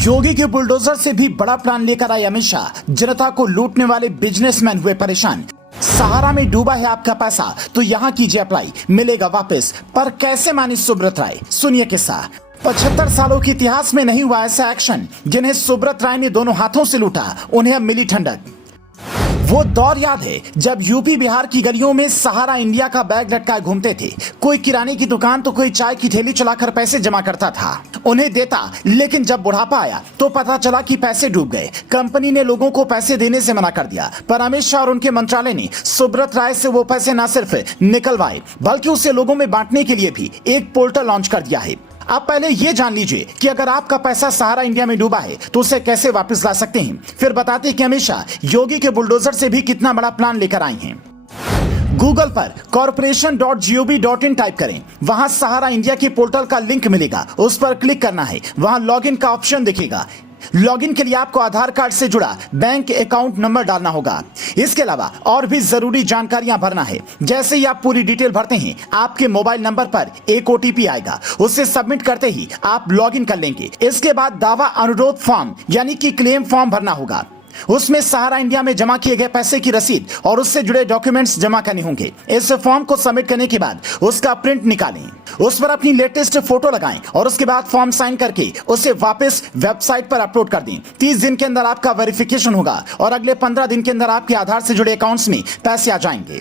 योगी के बुलडोजर से भी बड़ा प्लान लेकर आए अमित शाह। जनता को लूटने वाले बिजनेसमैन हुए परेशान। सहारा में डूबा है आपका पैसा तो यहाँ कीजिए अप्लाई, मिलेगा वापस। पर कैसे मानी सुब्रत राय, सुनिए किस्सा। 75 सालों के इतिहास में नहीं हुआ ऐसा एक्शन। जिन्हें सुब्रत राय ने दोनों हाथों से लूटा, उन्हें अब मिली ठंडक। वो दौर याद है जब यूपी बिहार की गलियों में सहारा इंडिया का बैग लटकाए घूमते थे। कोई किराने की दुकान तो कोई चाय की ठेली चलाकर पैसे जमा करता था, उन्हें देता। लेकिन जब बुढ़ापा आया तो पता चला कि पैसे डूब गए। कंपनी ने लोगों को पैसे देने से मना कर दिया। पर अमित शाह और उनके मंत्रालय ने सुब्रत राय से वो पैसे न सिर्फ निकलवाए बल्कि उसे लोगों में बांटने के लिए भी एक पोर्टल लॉन्च कर दिया है। आप पहले ये जान लीजिए कि अगर आपका पैसा सहारा इंडिया में डूबा है तो उसे कैसे वापस ला सकते हैं। फिर बताते हैं कि अमित शाह योगी के बुलडोजर से भी कितना बड़ा प्लान लेकर आए हैं। गूगल पर corporation.gov.in टाइप करें। वहां सहारा इंडिया के पोर्टल का लिंक मिलेगा, उस पर क्लिक करना है। वहां लॉगिन का ऑप्शन दिखेगा। लॉगिन के लिए आपको आधार कार्ड से जुड़ा बैंक अकाउंट नंबर डालना होगा। इसके अलावा और भी जरूरी जानकारियां भरना है। जैसे ही आप पूरी डिटेल भरते हैं, आपके मोबाइल नंबर पर एक ओटीपी आएगा। उसे सबमिट करते ही आप लॉगिन कर लेंगे। इसके बाद दावा अनुरोध फॉर्म यानी कि क्लेम फॉर्म भरना होगा। उसमें सहारा इंडिया में जमा किए गए पैसे की रसीद और उससे जुड़े डॉक्यूमेंट्स जमा करने होंगे। इस फॉर्म को सबमिट करने के बाद उसका प्रिंट निकालें, उस पर अपनी लेटेस्ट फोटो लगाएं और उसके बाद फॉर्म साइन करके उसे वापस वेबसाइट पर अपलोड कर दें। 30 दिन के अंदर आपका वेरिफिकेशन होगा और अगले 15 दिन के अंदर आपके आधार से जुड़े अकाउंट्स में पैसे आ जाएंगे।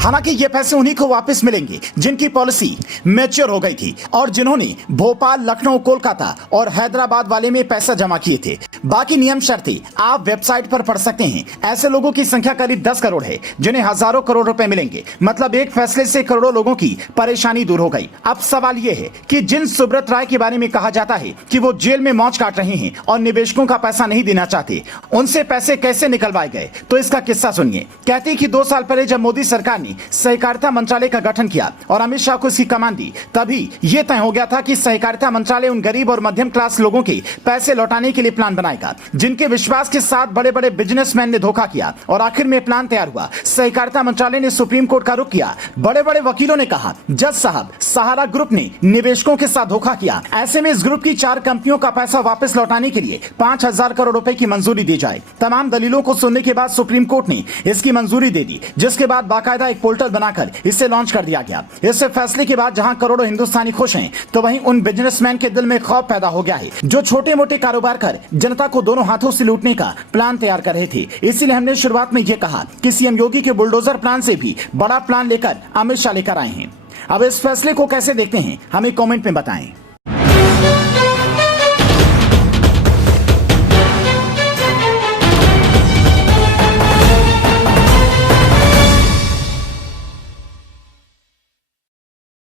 हालांकि ये पैसे उन्हीं को वापस मिलेंगे जिनकी पॉलिसी मैच्योर हो गई थी और जिन्होंने भोपाल, लखनऊ, कोलकाता और हैदराबाद वाले में पैसा जमा किए थे। बाकी नियम शर्तें आप वेबसाइट पर पढ़ सकते हैं। ऐसे लोगों की संख्या करीब 10 करोड़ है जिन्हें हजारों करोड़ रुपए मिलेंगे। मतलब एक फैसले से करोड़ों लोगों की परेशानी दूर हो गई। अब सवाल ये है कि जिन सुब्रत राय के बारे में कहा जाता है कि वो जेल में मौज काट रहे हैं और निवेशकों का पैसा नहीं देना चाहते, उनसे पैसे कैसे निकलवाए गए, तो इसका किस्सा सुनिए। कहते हैं कि 2 साल पहले जब मोदी सरकार ने सहकारिता मंत्रालय का गठन किया और अमित शाह को इसकी कमान दी, तभी यह तय हो गया था कि सहकारिता मंत्रालय उन गरीब और मध्यम क्लास लोगों के पैसे लौटाने के लिए प्लान बनाएगा जिनके विश्वास के साथ बड़े बड़े बिजनेसमैन ने धोखा किया। और आखिर में प्लान तैयार हुआ। सहकारिता मंत्रालय ने सुप्रीम कोर्ट का रुख किया। बड़े बड़े वकीलों ने कहा, जज साहब, सहारा ग्रुप ने निवेशकों के साथ धोखा किया। ऐसे में इस ग्रुप की 4 कंपनियों का पैसा वापस लौटाने के लिए 5000 करोड़ रुपए की मंजूरी दी जाए। तमाम दलीलों को सुनने के बाद सुप्रीम कोर्ट ने इसकी मंजूरी दे दी, जिसके बाद बाकायदा एक पोर्टल बनाकर इसे लॉन्च कर दिया गया। इस फैसले के बाद जहां करोड़ों हिंदुस्तानी खुश हैं, तो वहीं उन बिजनेसमैन के दिल में खौफ पैदा हो गया है जो छोटे मोटे कारोबार कर जनता को दोनों हाथों से लूटने का प्लान तैयार कर रहे थे। इसीलिए हमने शुरुआत में यह कहा कि सीएम योगी के बुलडोजर प्लान से भी बड़ा प्लान लेकर अमित शाह लेकर आए हैं। अब इस फैसले को कैसे देखते हैं, हमें कमेंट में बताएं।